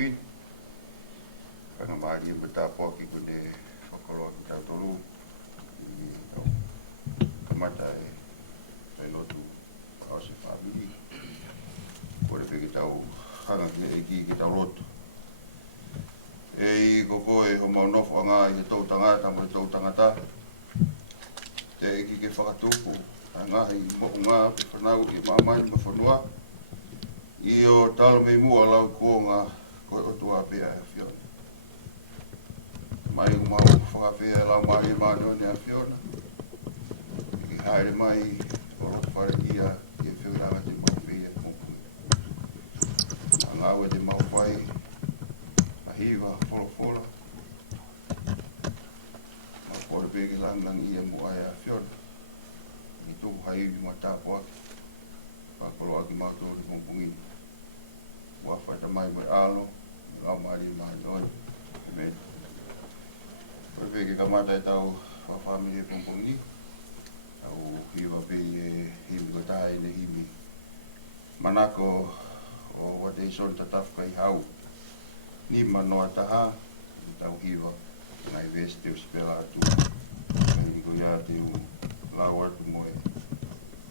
pungin. Kanga maari betapo ki kune whakaloa ki tau tolu. Kamata lotu o se whamiri. Kore peke tau hanga ki tau lotu. I koko ho maunofo anga i tau tangata mo tau tangata. Te ki ke whakatupu. Ngā i mo ngā pe whanau i mamai ma whanua. I o talo me mua lau ko ngā koe o tua pia e whiona. Mai o mau whakawhia lau mai e māno ne a whiona. I haere mai o roto whare kia i e whiuranga te mau whia mōpui. Ngā ue te mau whai, a hiwa wholofola. Ma kore peke langang i e mua e a whiona. I tōku hai i mua tāpo ake. Whakalo aki mātou ni mōpungini. Ua whaita mai mai alo, ngā maari i mai noi. Amen. Kore peke ka mata e tau whawhamiri e mōpungini. Au hiwa pe e himi ko tae ne himi. Manako o wate i son tatafka i hau. Ni manoa taha, i tau hiwa. Ngai veste o spela atu. Ngai ko ia te u lau atu moe.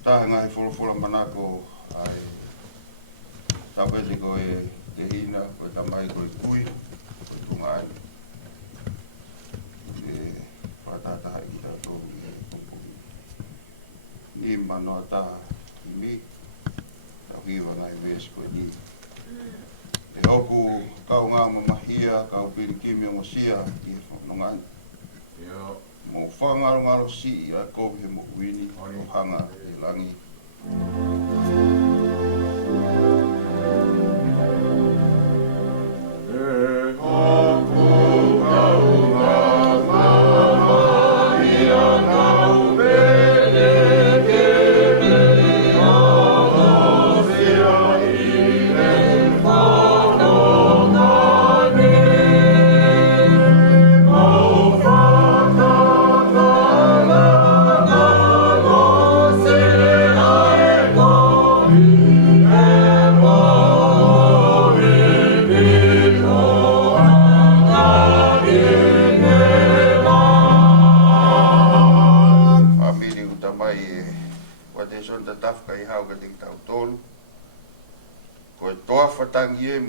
Taha ngai wholofola manako ai tapete ko e te hina, ko e tamai ko e kui, ko e tunga ai. E whatataha i ta tōru i e kumpuki. Ni manoa taha i mi, tau hiwa ngai ves ko e ni. E hoku kau ngā mamahia, kau pirikimi o mosia i e whanongai. Mo whangaro si i a kovi he mo uini, o hanga i langi.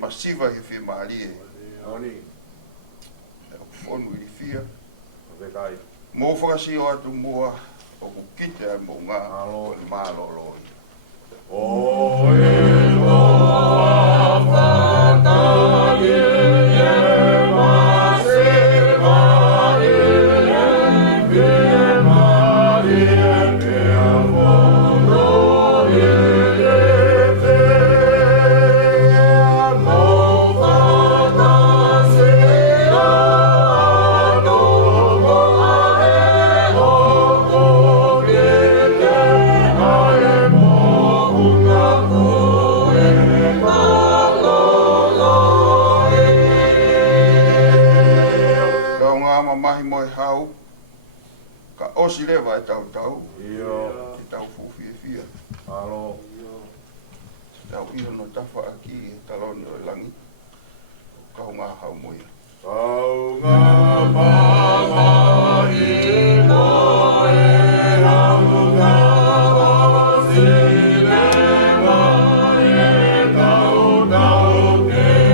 Masiva he whi maari e. Whonu i whia. Mō whakasi o atu mua o ku kite ai mō ngā mālo loi. O e loa whataki e masiva e whia maari e pia whono e osi lewa e tau tau. Te tau fufi e fia. Tau iho no tafa aki e taloni o langi. Kau ngā hau moia. Kau ngā mama i moe hau ngā osi lewa e tau tau te tau fufi e fia.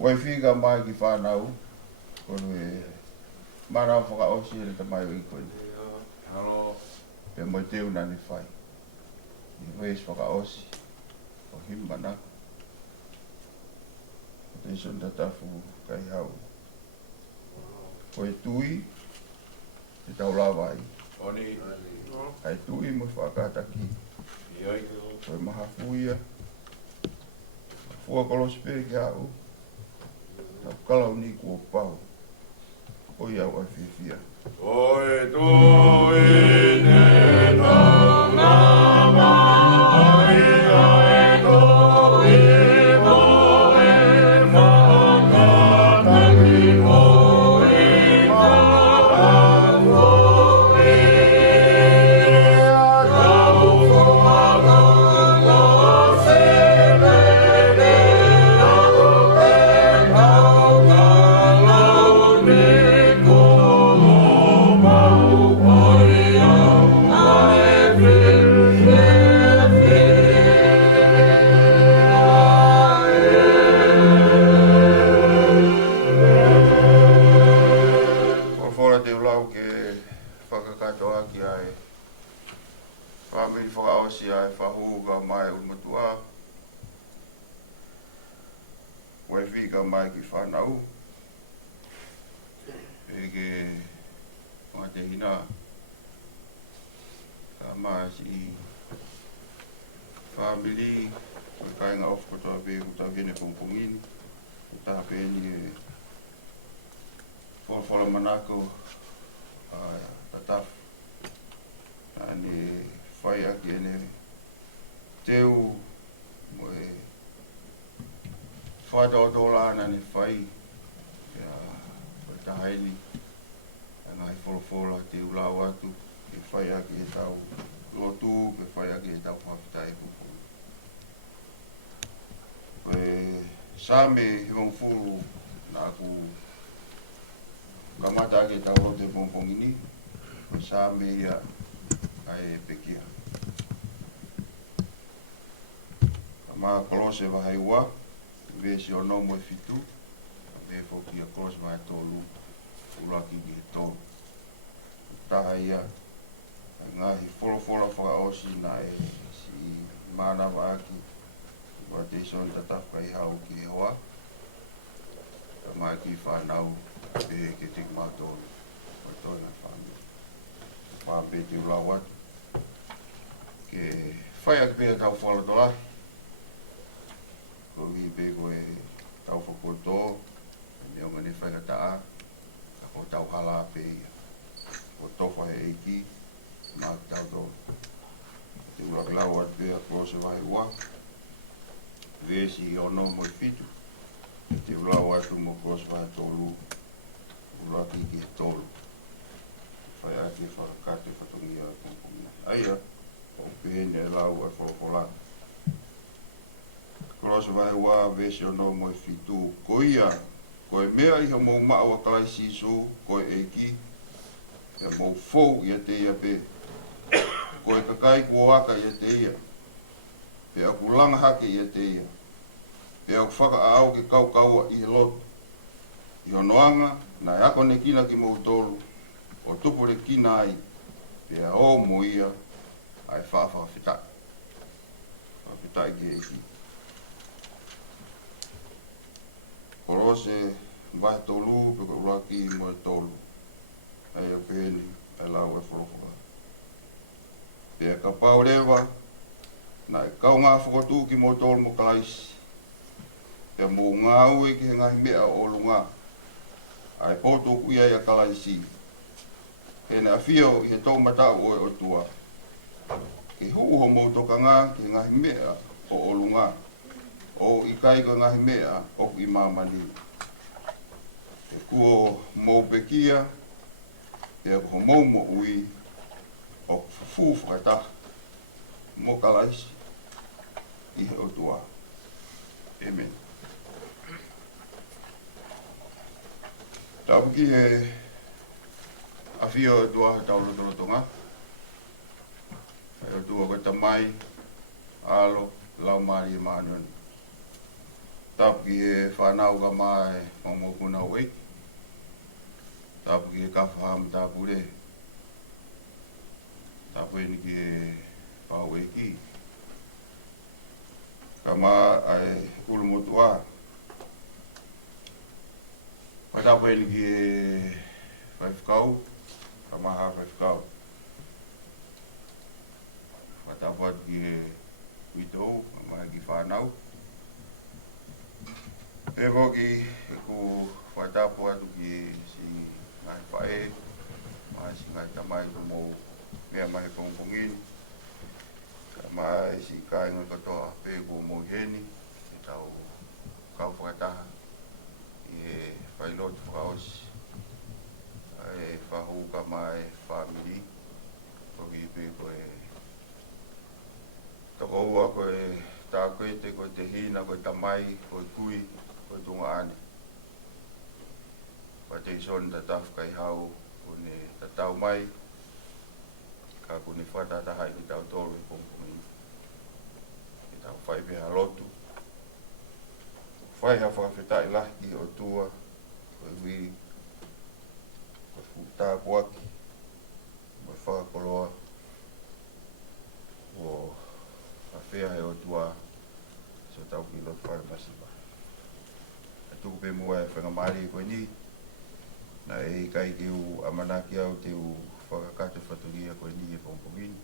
Wai whiga mai ki whanau, kono e marau whakaosi e ta mai o i koe. Pe moi teu nani whai. I wees whakaosi, o himmana. O te son tatafu kai hau. Koe tui, te tau lawa ai. Kai tui mo whakataki. Koe maha fuia. Fua kolosi pe ki hau. kalau ni kua pau. O ia o fifia. Oe to e ne no na ma ai ai to e mo e ma ka ta ni mo e ma mo e ka o ma ka o se le le a o te ka ka la ni ko Fora te ulau ke whakakatoa ki ai. Whamiri whakaosi ai whahuga mai umatua. Wai whika mai ki whanau. E ke ngā te hina. Ka mai si whamiri. Wai kai ngā ofu katoa pe kutau kene pongpongini. Kutau pēni e whora manako. Tataf. Ane whai aki ene teu mo e whātotola ana ne whai tahaini ana i wholofola te ulau atu e whai aki e tau lotu pe whai aki e tau whawhitai pupu e same hivong furu na aku kamata aki e tau lote pongpongini same ia ai pekia. Ma kolose wahai ua, vesi o no mo fitu, ve foki a kolose wahai tolu, ulaki ki he tolu. Taha ia, ngahi wholofola whakaosi na e si mana waaki, wa te son tatawhai hau ki he hoa, ka mai ki whanau, e ke tik mātolu, wa toi na whanau. Wā pe te ulau atu. Ke whai aki pēra tau whalatola. Ko hi pe koe tau whakoto. Ne o ngane whai ka taa. Ka ko tau hala pe ia. Ko tofa he eiki. Mā ki tau tō. Te ulaki lau atu pēra klose wahi ua. Vesi o no mo i fitu. Te ulau atu mo klose wahi tōlu. Ulaki ki he tōlu. Whai ati e whakate whatungi a kongkongi. Aia, o pēne e lau e wholofola. Kolose vai ua vesi o no mo e fitu. Ko ia, ko e mea iha mou maa kalai siso, ko e eiki. E mou fou ia te ia pe. Ko e kakai kuoaka ia te ia. Pe aku langa hake ia te ia. Pe aku whaka au ke kau kaua i he lotu. I honoanga, na e ako ne kina ki mou tolu. O tupu re kina ai, pe a o mo ia, ai whawhitai. Whawhitai ki eiki. Kolose, vai tolu, pe ko uraki mo e tolu. Ai a pēni, ai lau e whorofola. Pe a ka pau rewa, na e kau ngā whakotu ki mo tolu mo kalaisi. Pe a mō ngā ue ki he ngahi mea o lunga. Ai poto kuia ia kalaisi. E na whio i he tau matau o e o tua. Ke huho mō toka ngā ki ngahi mea o olunga. O i kai ko ngahi mea o i mamani. E kuo mō pekia, e ko mō mo ui o fufu kata mō kalaisi i he o tua. Amen. Tapuki e a whio e tua he tau rotorotonga. E o tua koe tamai, alo, lau maari e manuani. Tapuki e whanau ka mai o mokuna wei. Tapuki e kawhahama tapure. Tapu e niki e whau eiki. Ka maa ai ulumotua. Ka tapu e niki e whaifkau. Ka maha whaifkau. Ka tapu atu ki e witou, ka maha ki whanau. E woki ku whaitapo atu ki si ngai whae, mai si ngai tamai ku mō mea mai pongpongini. Ka mai si kai ngai katoa pē ku mō heni, e tau kau whakataha, e whailotu whakaosi, e whahu ka mai whamiri, koki pē koe toko ua koe tā koe te hina, koe tamai, koe kui, koe tunga ane. Koe te ison ta tafu kai hau, kone ta tau mai, ka kone whata hai ki tau tolu i pongpongini. Ki tau whai peha lotu. Whai ha whakawhetai lahi o tua, koe hui, koe futa kuaki, koe whakakoloa, o whawhea he o tua, so tau ki lotu whare masipa. E tuku pe mua e whangamari koe ni, na e kai ki u amanaki au te u whakakate whatongia koe ni e pongpongini.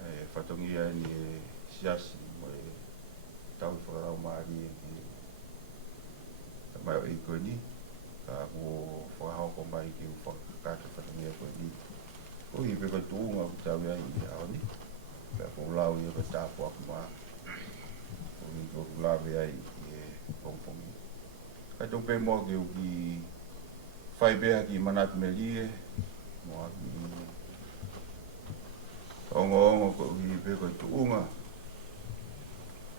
E whatongia ni e siasi mo e tau i whakarau maari e ki tamai o i koe ni, ka mo whakahoko mai ki u whakakate whatongia koe ni. Ko hi pe koe tuunga ku tau ia i hao ni, ka kou lau i koe tāpu aku maa. Ko hi koe lawe ai i e pongpongini. Kai tau pe mua ki u ki whai beha ki manatu me lie, mua ki ongo ko hi pe koe tuunga,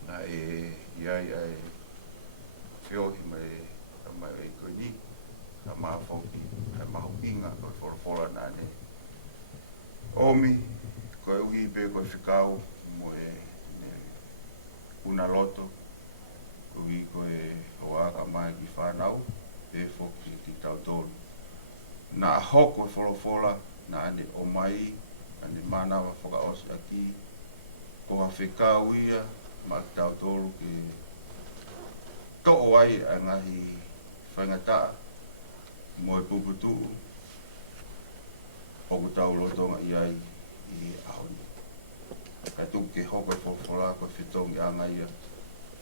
na e iai ai whiohi mai mai e koe ni, ka maa whauki, ka mahu inga koe whorowhora nane. Omi, koe uhi pe koe whikau, mo e una loto, uhi koe oaka mai ki whanau, e whoki ki tau tolu. Na hoko e whorowhora, na ane o mai, ane manawa whakaosi aki, ko ha whikau ia, ma ki tau tolu ki to'o ai a ngahi whaingataa, mo e puputu, oku tau lotonga iai i ahoni. Ka tuku ke hoko e whorowhora, koe whitongi anga ia,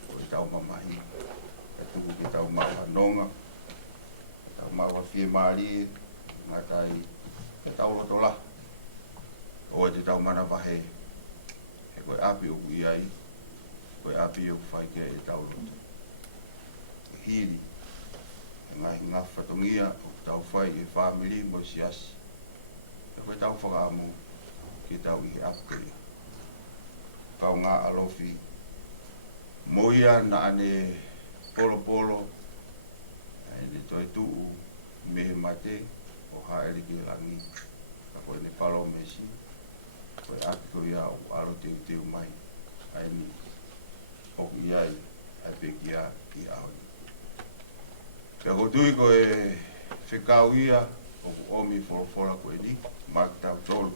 koe tau mamahi, ka tuku ke tau mawa nonga, ke tau mawa whie maari, ngatai, ke tau loto la. O te tau mana wahe, he koe api oku iai, koe api oku whaikea e tau loto. Hiri, ngahi ngawhatongia, oku tau whai e whamiri mo siasi. E koe tau whakaamu, ki tau i apkoia. Kau ngā alofi, moia na ane polo, ane toi tuu, mehe mate, o haere ki langi, ka koe ne palo mesi, koe apkoia o alo teu mai, aini, oku iai, ai pekia i ahoni. Ka kotui koe whikau ia, oku omi whorowhora koe ni, maki tau tolu.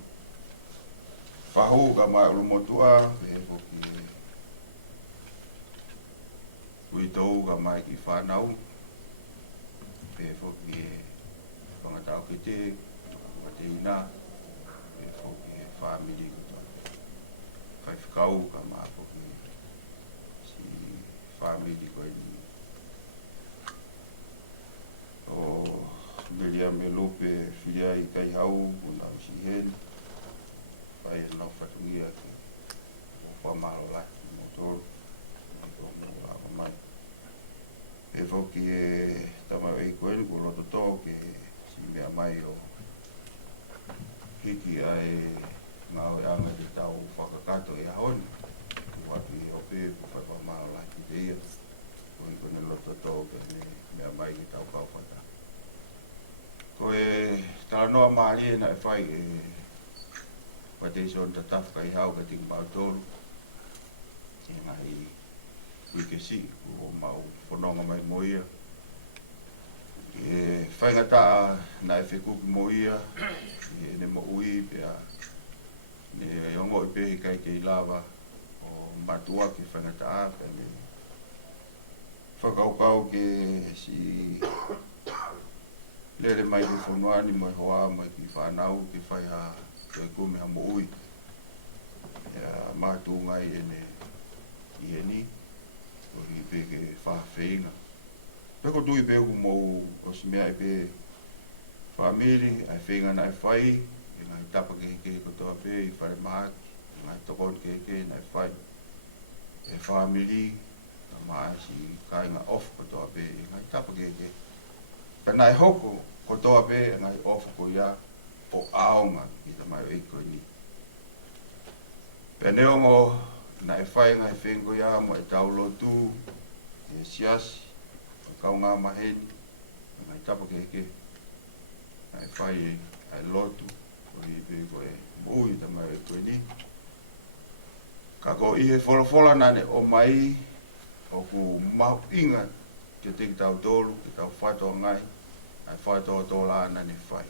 Whahu ka mai urumotua, e hoki e uitou ka mai ki whanau, e hoki e whangatau ki te, te ina, e hoki e whamiri kutua. Whai whikau ka mai hoki si whamiri koe ni. O Melia me lope whia i kai hau, una o si heni. Whai e nau whatungia ki o whamaro laki motoro, i ko mo awa mai. E whoki e tamau e koenu ko loto tō ke si mea mai o hiki ai ngau e anga te tau whakakato e ahoni. Ku watu i o pē ko whai whamaro laki te ia. Ko i kone loto tō ke mea mai ki tau kauwhata. Ko e tala noa maari e na e whai e Pateison ta tafka i hau ka tingi mau tolu. E ngahi wike si, o mau whanonga mai moia. E whaingata na e whikuki moia, e ne mo ui pia, ne ongo i pehi kai ke i lava, o matua ki whaingata a, pe me whakaukau ke si lere mai ki whanuani mai hoa mai ki whanau ki whaiha ke kume ha mo ui. Ia mātu ngai ene i eni, o hi pe ke whawhenga. Peko tui pe u mou o si mea i pe whamiri, ai whenga nai whai, e ngai tapa ke kotoa pe i whare mahaki, e ngai tokon ke nai whai. E whamiri, na maa si kainga off kotoa pe, e ngai tapa ke. Pena e hoko kotoa pe, e ngai off ko ia, o aonga i ta mai o iko ni. Pene ongo na e whai ngai whengo ia mo e tau lotu, e siasi, e kau ngā maheni, e ngai tapa ke. Na e whai e lotu, o i pe ko e mui ta mai o iko ni. Ka ko i he wholofola nane o mai, o ku mahu inga, ke te ki tau tolu, ke tau whaitoa ngai, ai whaitoa tōla nane whai.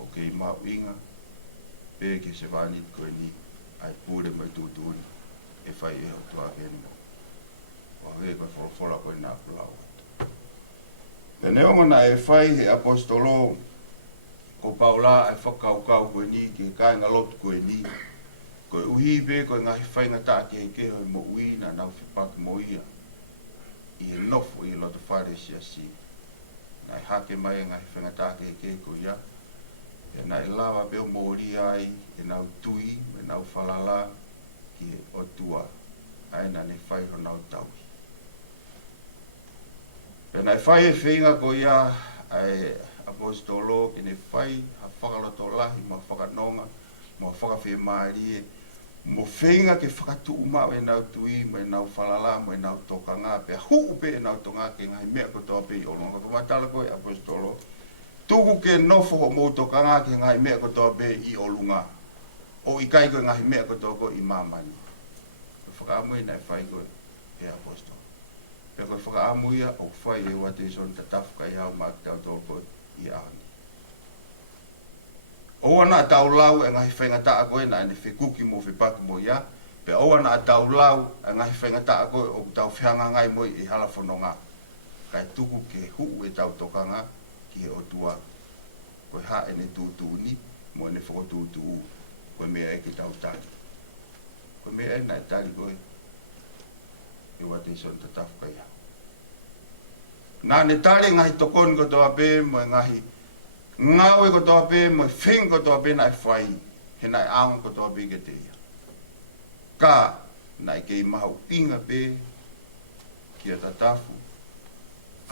O ke i mahu inga, pe ke se whanit koe ni, ai pūre mai tūtūni, e whai e hau tua heni mo. O he koe wholofola koe nā pulau. E neonga na e whai he apostolo, ko paula ai whakaukau koe ni, ke kāinga lotu koe ni, koe uhi pe koe ngahi whainga tā ke he keho e mo ui na nau whipaki mo ia. I e nofo i loto whare si. Nai hake mai e ngahi whainga tā ke he keho ko ia. E nai lawa peo mōri ai, e nau tui, me nau whalala, ki e otua, ai na ne whaiho nau taui. E nai whai e whinga ko ia, ai apostolo, ki ne whai, ha whakaloto lahi, ma whakanonga, ma whakawhi maari e, mo whinga ke whakatu umau e nau tui, me nau whalala, me nau toka ngā, pe huu pe e nau tonga ke ngai mea kotoa pe i olonga. Ka whamatala koe apostolo, tuku ke nofo ho mou toka ngā ke ngai mea kotoa pe i olunga. O i kai koe ngai mea kotoa koe i mamani. Koe whakaamui nai whai koe e apostolo. Pe koe whakaamuia o whai e wate son ta tafuka i hau mak tau tō koe i ahani. Oa na tau lau e ngahi whainga taa koe na ene whekuki mo whipaki mo ia. Pe oa na tau lau e ngahi whainga taa koe o tau whianga ngai mo i hala whanonga. Kai tuku ke huu e tau tokanga ki he otua. Koe ha ene tūtūni mo ene whakotūtū. Koe mea e ki tau tali. Koe mea e nai tali koe. E wate son ta tafuka ia. Nā ne tali ngahi tokoni ko toa pe mo e ngahi ngāwe ko toa pe, mo wheng ko toa pe nai whai, he nai aonga ko toa pe ke te ia. Ka, nai kei mahu inga pe, ki a tatafu,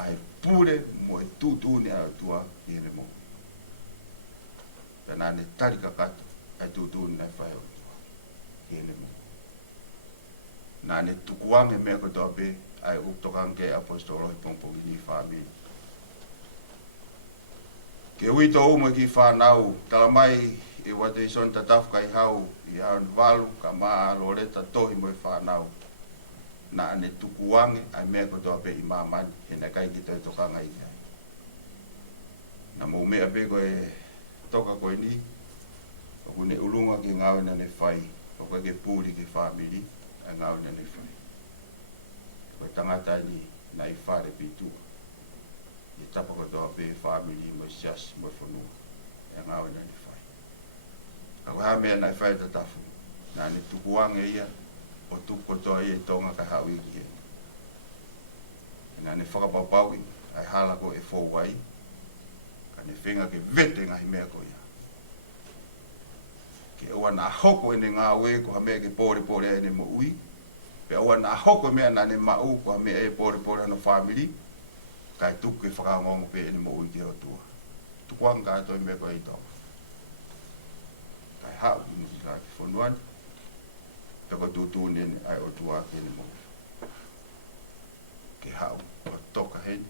ai pure mo e tūtūni a tua i ene mo. Pena ne tari kakatu, ai tūtūni nai whai o tua, i ene mo. Nā ne tukuange mea ko toa pe, ai uktokange apostolo i pongpongi ni whamiri. Ke ui tō umo ki whanau, tala mai e wate son ta tafka i hau, i hau walu, ka maa loreta tohi mo i whanau. Na ane tukuange, ai mea kotoa pe i mamani, he na kai ki tau tokanga i hai. Na mou mea pe koe toka koe ni, o kune ulunga ki ngāwe na ne whai, o koe ke pūri ki whamiri, a ngāwe na ne whai. Koe tangata ni, na i whare pitua. I tapa kotoa pe whamiri mo siasi mo whanua. E ngāwe na ni whai. A koe hamea na i whai ta tafu. Nā ne tukuange ia, o tuku kotoa ia i tonga ka hau iki he. Nā ne whakapapaui, ai hala ko e fōwai, ka ne whenga ke vete ngahi mea ko ia. Ke oa nā hoko e ne ngā ue ko hamea ke pōre e ne mo ui, pe oa nā hoko mea nā ne mau ko hamea e pōre ano whamiri, kai tuku e whakaongongo pe e ne mo ui ki o tua. Tukuanga kātoi mea ko e i tonga. Kai hau i nisi kā ki whanuani, peko tūtū nene ai o tua ki ne mo. Ke hau, o toka heni,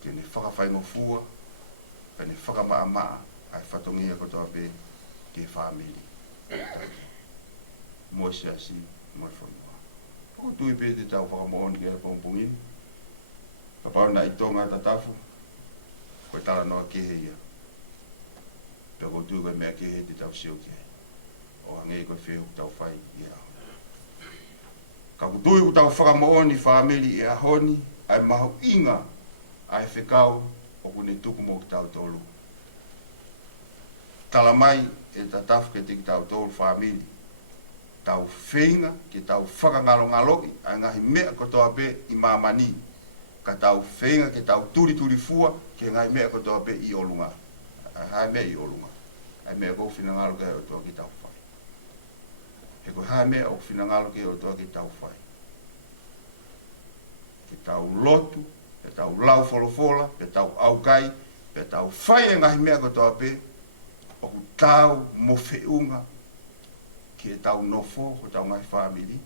ke ne whakawhaingo fua, pe ne whakamaa, ai whatongia kotoa pe ki e whamiri. Mo siasi, mo e whanua. Peko tui pe te tau whakamohoni ki e pongpongini, ka pau na i tonga ta tafu, koe tala noa kehe ia. Pea ko tui koe mea kehe te tau sio kehe. O hangei koe whehu tau whai i ahoni. Ka kutui ku tau whakamooni whamiri i ahoni, ai mahu inga ai whekau o kune tuku mo ki tau tolu. Tala mai e ta tafu ke tiki tau tolu whamiri. tau whenga, ke tau whakangalo-ngaloki, a ngahi mea kotoa pe i mamani. Ka tau whenga, ke tau turi fua, ke ngahi mea kotoa pe i olunga. Hai mea i olunga. Hai mea kou whinangalo ke o toa ki tau whai. He koe hai mea o whinangalo ke o toa ki tau whai. Ke tau lotu, pe tau lau folofola, pe tau aukai, pe tau whai e ngahi mea kotoa pe, o ku tau mo whiunga, ke tau nofo, ko tau ngai whamiri,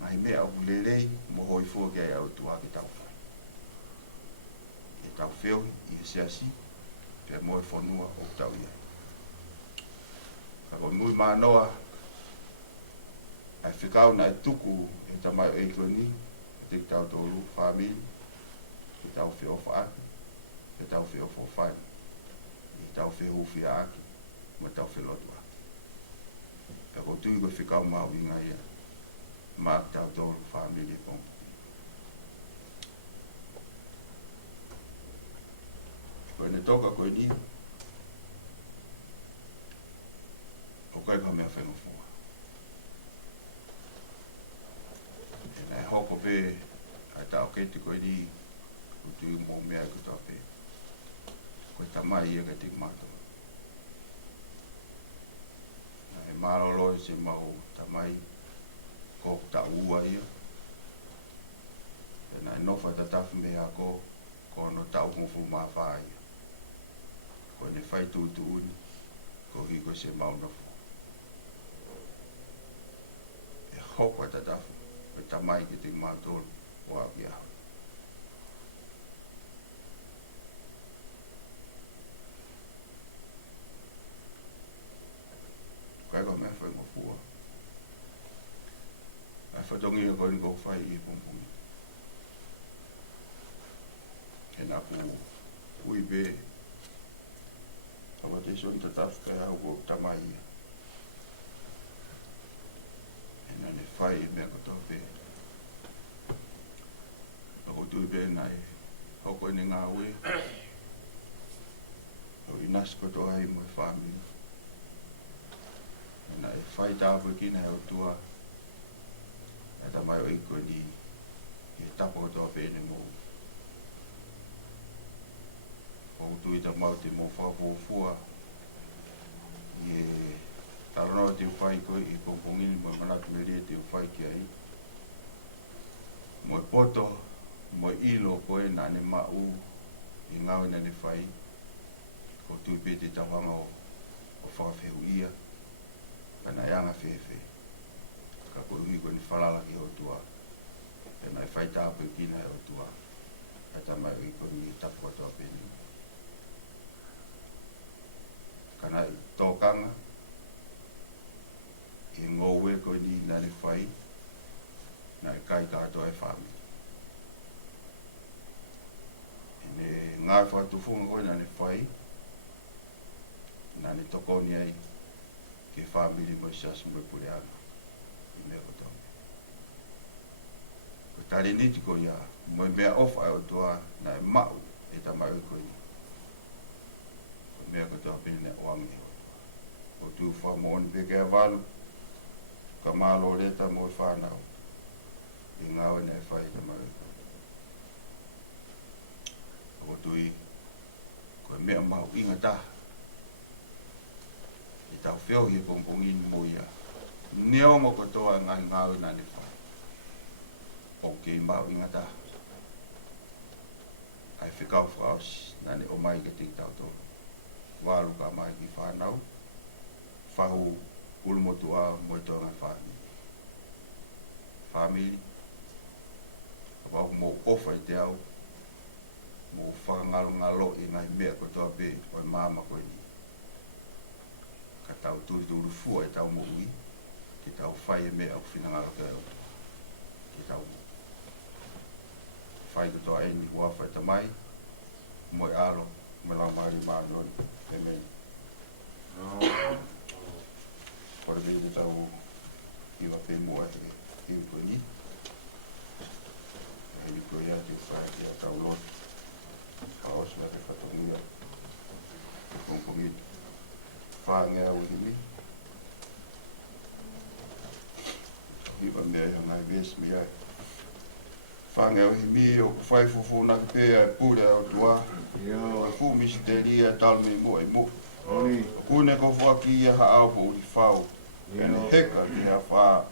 ngahi mea o lelei, mo hoi fua ke ai au tua ki tau whai. Ke tau whiu, i he seasi, pe moe whanua o tau ia. Kako nui manoa, ai whikau na e tuku, e tamai o eikoni, te ki tau tolu, whamiri, ke tau whiu whaaki, ke tau whiu whawhai, ke tau whiu whia aki, ma tau whiu lotu aki. Kako tui koe whikau mau inga ia, ma tau tolu, whamiri e pong. Koe ne toka koe ni, o koe ka mea whenga fua. E nei hoko pe, ai tau kei te koe ni, o tui mō mea i kuta pe. Koe tamai ia ka tik mātou. E maroloi se mau tamai, ko ta ua ia. E nei nofa tatafu me a ko no tau mufu maa whaa ia. Ko ne whai tūtu uni, ko hiko se mau nofu. E hoko tatafu, e tamai ki tik mātou o au ki au. Kai ko mea whaingo fua. Ai whatongi a koe ni kou whai i pumpungi. E nā pu ui be. Awa te son tatafu kai au ko tamai ia. E nā ne whai e mea kotoa pe. Ako tui be nai. Hoko ni ngā ue. O i nasi kotoa hei mo e whamiri. Na e whai tāpua ki nei au tua. E tamai o iko ni e tapo toa pēne mō. O tui ta mau te mō whawhōwhua. I e tarono te whai koe i pōpongini mo manatu me rea te whai ki ai. Mo e poto, mo e ilo koe nā ne mau i ngau na ne whai. Ko tui pē te tawanga o whawhehu ia. Kana yanga fefe. Ka koe hui koe ni whalala ki o tua. E nai whai tāpua ki nei o tua. E tamai hui koe ni tapu atoa pēni. Kana i tōkanga. I ngōwe koe ni nane whai. Nai kai kātoa e whāmi. E ne ngai whatufunga koe nane whai. Nane tokoni ai. Ke whamiri mo siasu mo pureanga i mea kotoa. Ko tari niti ko ia, mo i mea ofa e o toa na e mau e tamai oi koe ni. Ko mea kotoa pini ne oangi ho. Ko tu wha mo oni peke a walu, ka malo reta mo i whanau. I ngawe ne e whai tamai oi koe. Ko tui, ko mea mau inga taha. I tau whio hi pongpongi ni mo ia. Neo mo kotoa ngahi ngāu nā ne whai. O ke i mau inga tā. Ai whikau whakaos nā ne o mai ke tik tau tō. Wālu ka mai ki whānau. Whahu ulumotu a mo i tō ngai whāmi. Whāmi. Ka wau mō ofa i te au. Mō whakangalo ngalo i ngai mea kotoa be o i māma koe ni. Ka tau tūru fua e tau moui, ki tau whai e mea au whinangaro ke au. Ki tau whai kotoa eni hua whai tamai, moi aro, me lau maari maanoni, e mei. Kore mei te tau iwa pe mua e iu koe ni. E iu koe ia te whai ki a tau lot. Ka osma te whatongia. Kongkongi. Whāngea ui ni. pia ia ngai ves mi ai. Whange o himi o whai fufu na pia e pure o tua. O fu misteria tal me mo e mo. Oni. Kune ko whaki ia ha au po uri whau. Ene heka ki a wha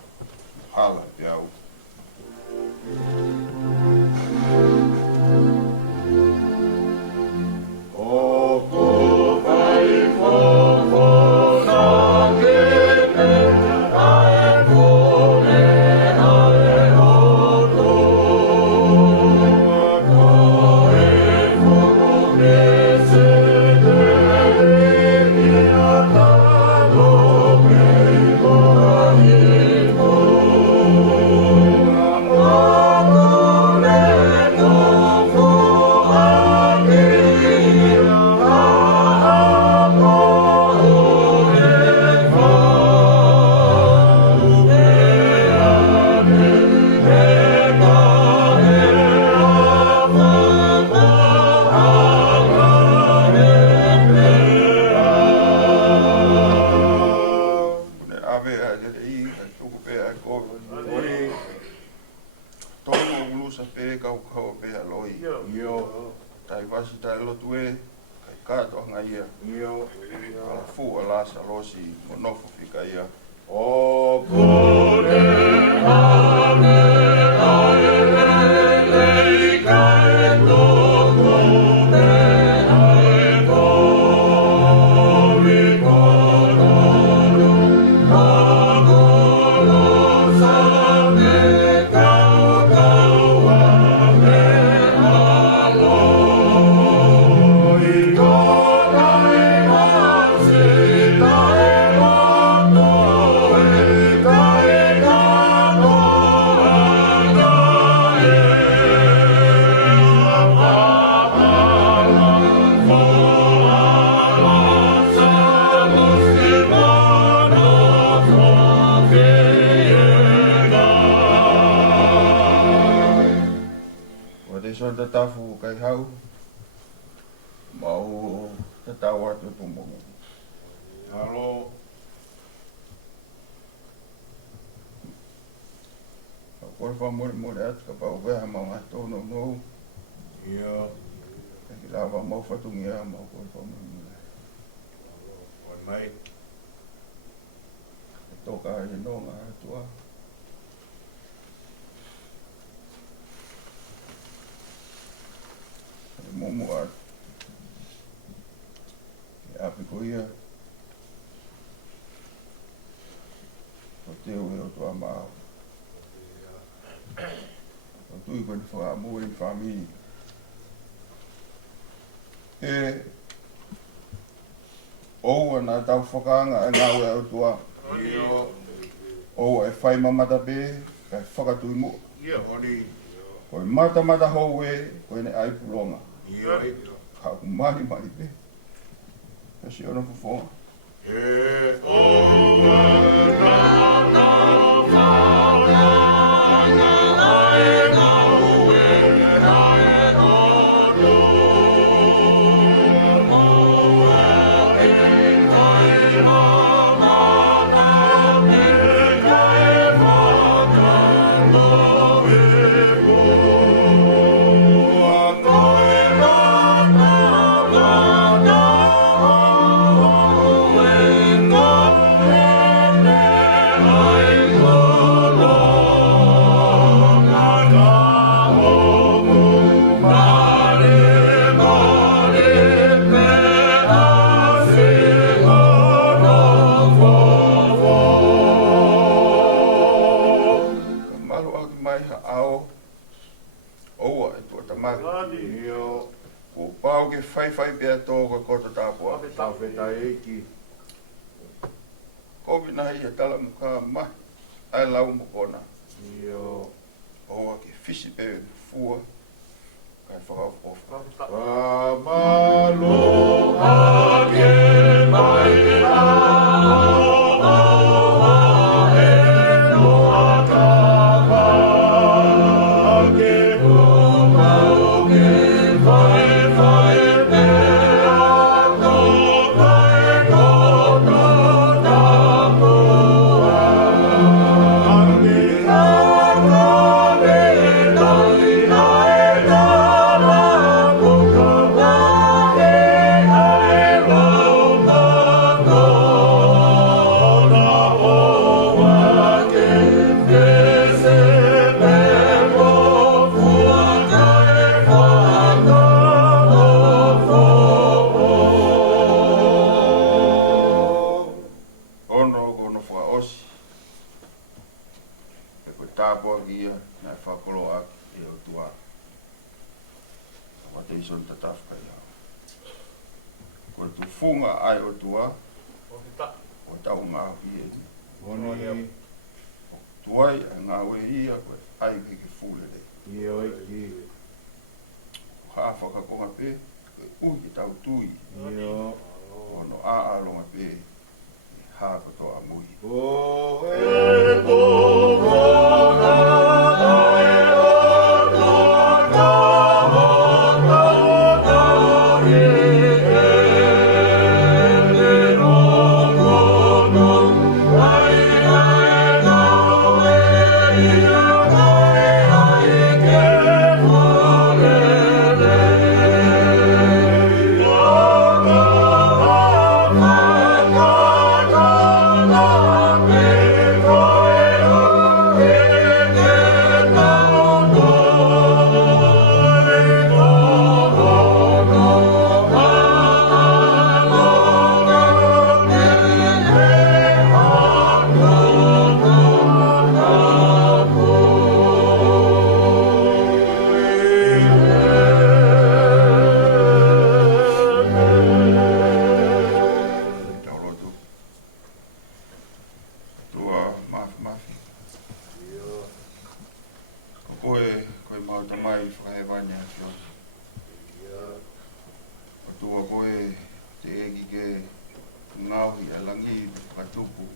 hala pia au. Tau whakaanga e ngāwe au tua. O e whai mamata be, kai whakatui mo. Koe mata hou e, koe ne ai puronga. Kau mari be. Kasi ona fufonga. Whai pia tō ko kota tāpua. Kovi nahi e tala muka mai. Ai lau mo kona. Oa ki fisi pe fua. Kai whakaupofa. Aloha ke mai Oh tāpua ki ia, nai whakolo aki e o tua. Wa te ison tatafka ia. Ko tu funga ai o tua, o tau ngā hui e. Moni. Tuai a ngā ue ia, ko ai ke fule le. Ia oi ki. Ha whakakonga pe, ko ui ki tau tui. Ia. Ono a alonga pe, ha kotoa mui. O Taurotu. Tua mafi. Ko koe mauta mai whakahewani a whio. Ko tua koe te egi ke ngauhi a langi i whakatupu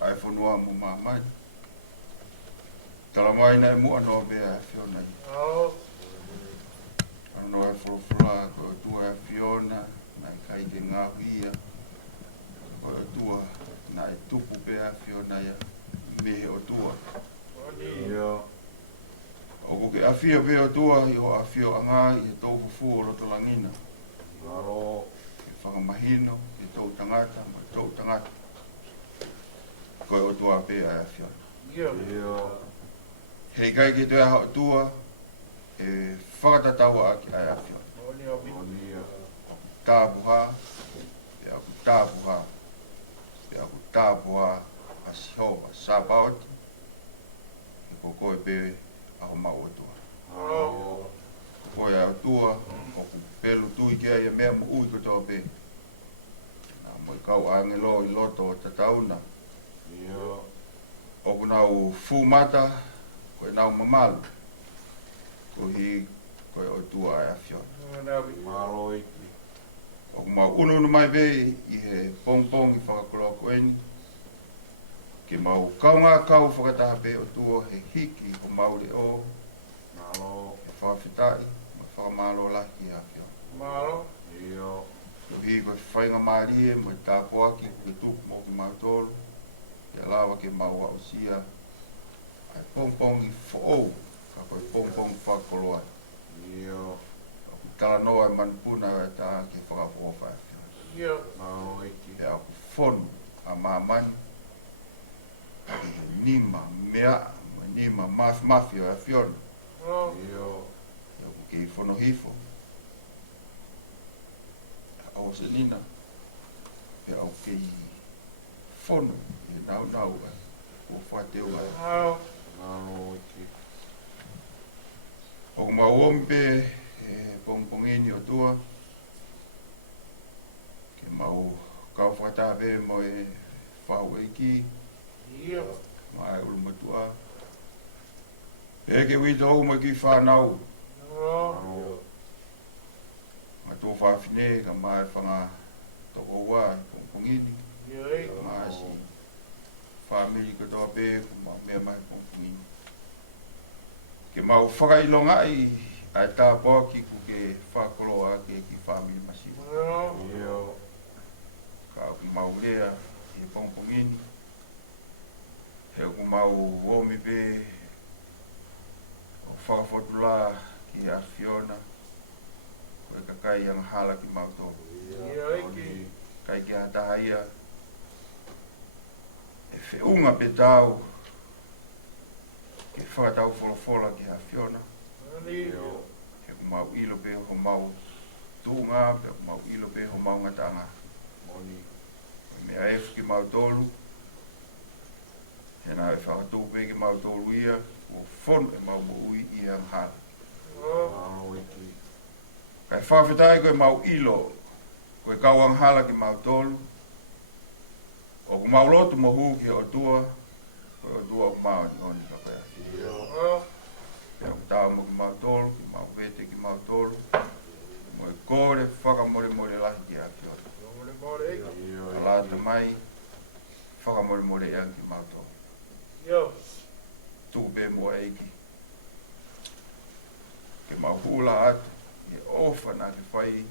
ai whanua mo mamai. Tala mai nei mua noa bea a whio nei. Ano e whurofura ko tua e Fiona, nai kai ke ngauhi ia. Ko tua nai tupu bea a Fiona ia, mehe o tua. Ia. O ko ke awhia pe o tua i o awhia o anga i e tau fufu o roto langina. Maro. I whakamahino, i tau tangata, ma tau tangata. Koe o tua pe a awhia. Ia. Hei kai ke te aha o tua, e whakatatawa a ki a awhia. Moni. Tāpuha, pe aku tāpuha, pe aku tāpuha a sihoa, sāpaoti. E ko koe pe aho mau o tua. Maro. Koe a tua, o ku pelu tui kia ia mea mo ui kotoa pe. Nā moi kau angelo i loto o tatauna. Ia. O ku nau fumata, koe nau mamalu. Ko hi koe o tua ai awhiona. Maro iki. O ku mau unu mai pe i he pongpong i whakakoloa koeni. Ke mau kaunga kau whakataha pe o tua he hiki ko mau le o. Maro. He whawhitai, ma whakamalo lahi a whiona. Ia. Ko hi koe whainga marie mo i tāpoaki koe tupu mo ki mau tolu. Ia lawa ke mau a osia. Ai pongpong i whaou, ka koe pongpong whakakoloa. Ia. Ku tala noa e manpuna e tā ke whakawhawha e whiona. Maro iki. E aku whonu a mamani. Ki he nima mea, ma nima mafi o e whiona. Ia. E aku ke i whono hifo. Au se nina. E au ke i whonu. E nau e. O whateu e. Maro iki. O mauomi pe e pongpongini o tua. Ke mau kau whakata pe mo e whau e ki. Ma e ulu matua. E ke wito au mo ki whanau. Maro. Ma tō whawhine ka mai whanga toko ua e pongpongini. Ma si whamiri katoa pe ko ma mea mai pongpongini. Ke mau whakailonga i ai tā pōki ku ke whakoloa ke ki whamiri masi. Ia. Ka ku mau lea i pongpongini. He ku mau omi pe o whakawhotula ki a Fiona. Koe ka kai ang hala ki mau tō. Moni. Kai ki a taha ia. E whiunga pe tau. Ke whakatau wholofola ki a Fiona. Ia. He ku mau ilo pe ho mau tūnga, pe ku mau ilo pe ho mau ngatanga. Moni. Mea e ki mau tolu. He nā e whakatū wege mau tolu ia, o fono e mau mo ui i ang hala. Alo iki. Kai whawhetai koe mau ilo, koe kau ang hala ki mau tolu, o ku mau lotu mo hu ki o tua, koe o tua o mau ni honi ka koe. Pea ku tau mo ki mau tolu, ki mau vete ki mau tolu, mo e kore whakamore more lahi ki a ki o. Alata mai, whakamore more e ang ki mau tolu. Tuku be mo eiki. Ke mau hula atu, i ofa na ke whai,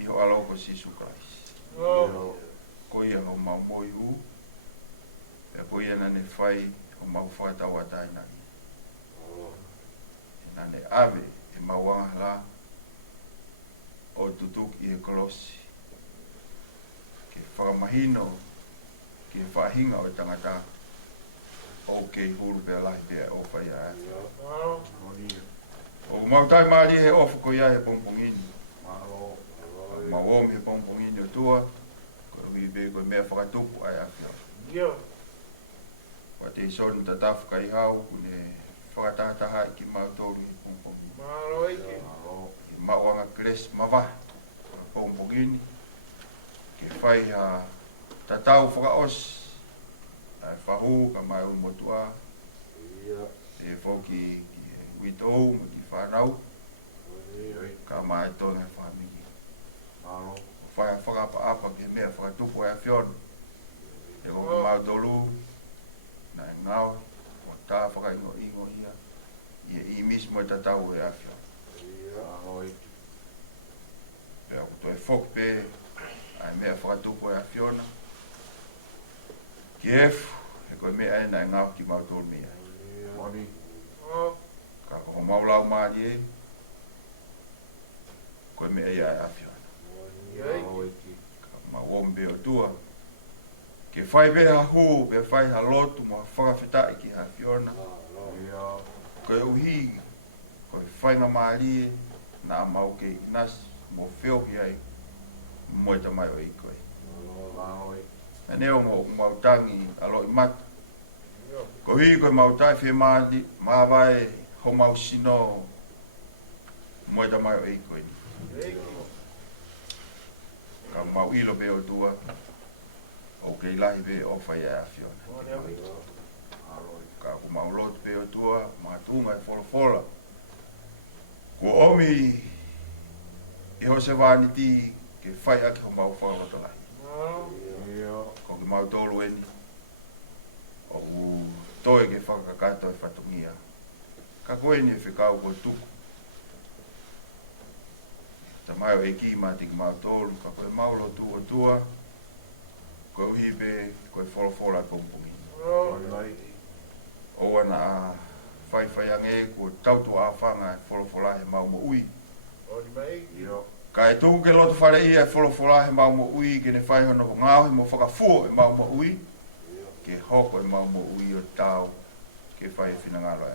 i ho aloko Sisu Christ. Ko ia ho mau moi hu, e po ia nane whai, ho mau whakatau atai nani. E nane ave, e mau anga la, o tutuk i e kolosi. Ke whakamahino, ke whahinga o tangata, o ke huru pia lahi pia o whai a e. O mau tai maari he ofu ko ia he pongpongini. Ma om he pongpongini o tua, ko hui be ko mea whakatupu ai awhia. Wa te son tatafu kai hau, kune whakatataha ki mau toru he pongpongini. Ki mau anga kres mawa, pongpongini. Ke whai ha tatau whakaos, ai whahu ka mai umotua. E whoki witou, mo ki whanau, ka mai tonga e whamiki. Whai whakapa ke mea whakatupu e a whionu. E o mau tolu, na e ngau, o tā whakaingo ingo ia, i mismo e tatau e a whionu. Pea o to e whok pe, ai mea whakatupu e a whiona. Ki efu, e koe mea e na e ngau ki mau tolu mea. Ka o maulau maari e, koe me e ai awhiona. Ka mauombe o tua, ke whai beha hū, pe whai ha lotu mo whakawhetai ki awhiona. Koe uhi, koe whainga maari e, na mau ke inas, mo whiohi ai, moe tamai o i koe. E neo mo mautangi aloi mata. Ko hi koe mautai whi maadi, mawai, ho mau sino, moe tamai o i koe ni. Ka mau ilo be o tua, o ke ilahi be o whai a awhiona. Ka ku mau lotu be o tua, matunga e wholofola. Ko omi, i ho se wani ti, ke whai aki ho mau whakaloto lahi. Ko ke mau tolu eni, o toe ke whakakato e whatungia. Ka koe ni e whikau ko tuku. Ta mai o e ki mati ki mau tolu, ka koe maulo tu o tua, koe uhibe, koe wholofola e pongpongi. O ana a whai ange, ko tautu a whanga e wholofola he mau mo ui. Ka e tuku ke loto whare ia e wholofola he mau mo ui, ke ne whai hono ho ngāo he mo whakafuo e mau mo ui, ke hoko e mau mo ui o tau, ke whai e whinangalo e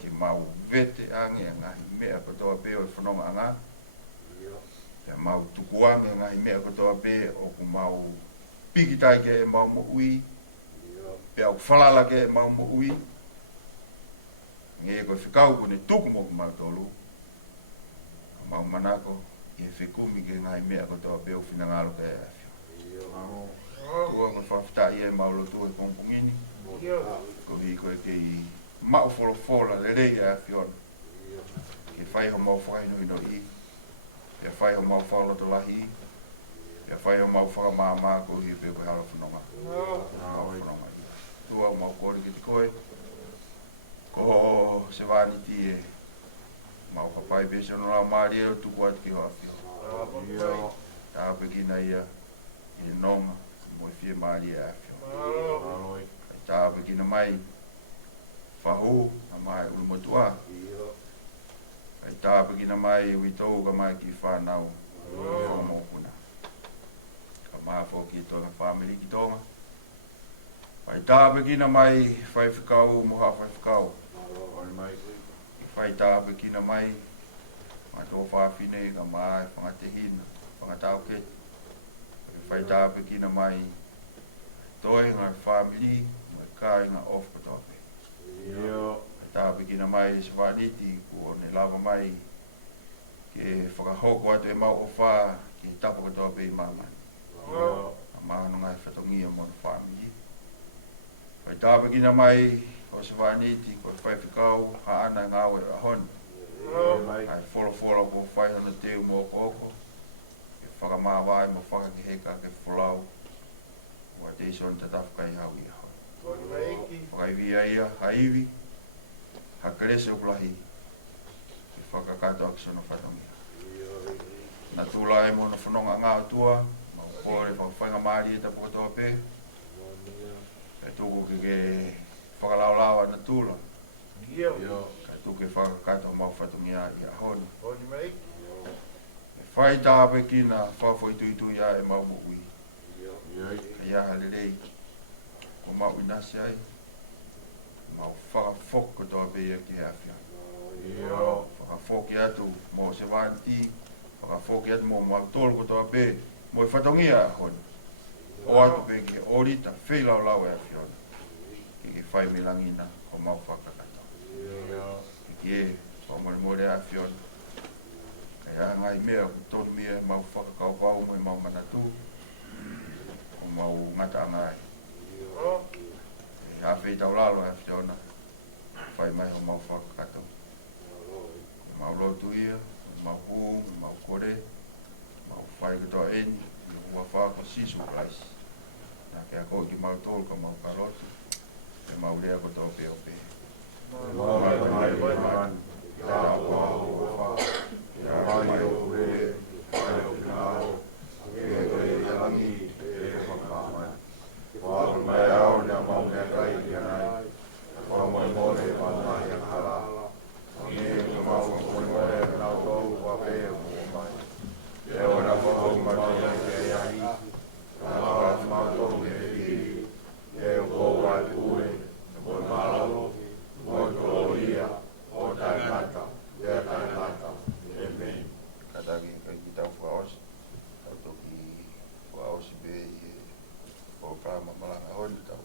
ki mau vete ange ngahi mea kotoa pe o e whanonga anga. Pea mau tukuange ngahi mea kotoa pe o ku mau pikitai ke e mau mo ui. Pea o whalala ke e mau mo ui. Nge koe whikau kone tuku mo ku mau tolu. Mau manako i e whekumi ke ngahi mea kotoa pe o whinangalo ke e awhio. Tua koe whawhitai e mau lotu e pongpongini. Ko hi koe ke i mau wholofola le rei a whiona. Ke whai ho mau whakaino ino i. Ke whai ho mau whakaloto lahi i. Ke whai ho mau whakamāmā ko hi pe koe hala whanonga. Mau whanonga i. Tua mau kore ki te koe. Ko se wani ti e mau kapai pese ono lau maari e o tuku atu ki hoa whio. Tā pekina ia i nonga mo e whie maari e a whio. Tā pekina mai whahu a mai ulumotua. Kai tā pekina mai witou ka mai ki whanau whamokuna. Ka maa whoki i tonga whamiri ki tonga. Kai tā pekina mai whai whikau moha whai whikau. Whai tā pekina mai ma tō whawhine ka mai whangatehina, whangatau keti. Whai tā pekina mai toi ngā whamili, mai kai ngā off ko tope. Yo. Tā pekina mai se whaniti, ko ne lava mai, ke whakahoko atu e mau o whā, ke tapa ko tope I mamani. Yo. A mahanu ngai whatongia mo na whamili. Pai tā pekina mai, o se whaniti, ko e whai whikau, ha ana ngā we a hon. Mai. Ai wholo ko whai hana teu mo koko, ke whakamāwai mo whakakiheka ke wholau, ua te ison te tawhkai hau I a hon. Whakaivia ia, haivi, hakarese o plahi, ki whakakato akisona whatongia. Na tūla e mo na whanonga ngā tua, ma kore whakawhainga maari e tapu katoa pē, e tūko ke whakalaulau na tūla, Yo. ka tūke whakakato mau whatongia I a hon. Oi, E whai tāpe ki na whawhaituitu ia e mau mui, Yo. ka ia halirei, ko mau inasi ai, mau whakawhok katoa pē ia ki hawhia. Yo. Whakafoki atu mo se wanti, whakafoki atu mo mau tolu kotoa pē, mo I whatongia a hon. O atu pē ki orita, wheilau lau e a whiona. Ki ke whai milangina o mau whakakato. Yo. Ki e, so more a whiona. Kai a ngai mea ku tonu mea mau whakakau pau mo I mau manatu, o mau ngata ngai. E a whei tau lalo e a whiona, whai mai o mau whakakato. Mau lotu ia, mau hung, mau kore, mau whai katoa eni, I ua whako sisu place. Nā kia koe ki mau tolu ka mau karotu, e mau rea katoa peo pe. Mai man. Ya wa wa. Ya mai o re. Ai o nao. E ko e langi e whakamai. Wa mai au na mau me kai ki nai. Wa mai more mai ya hala. E ko mau ko more na ko wa pe o mai. E ora ko mai e ai. Na ma to me ki. E ko wa ue. Ko malo. O gloria. O tainata. E tainata. Amen. Kataki kai ki tau whaosi, tau toki whaosi be I o prama malanga honi tau,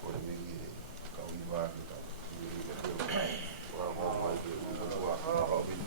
kore mingi e kau I wāki tau. Kua hoa mai ki kua makaupini.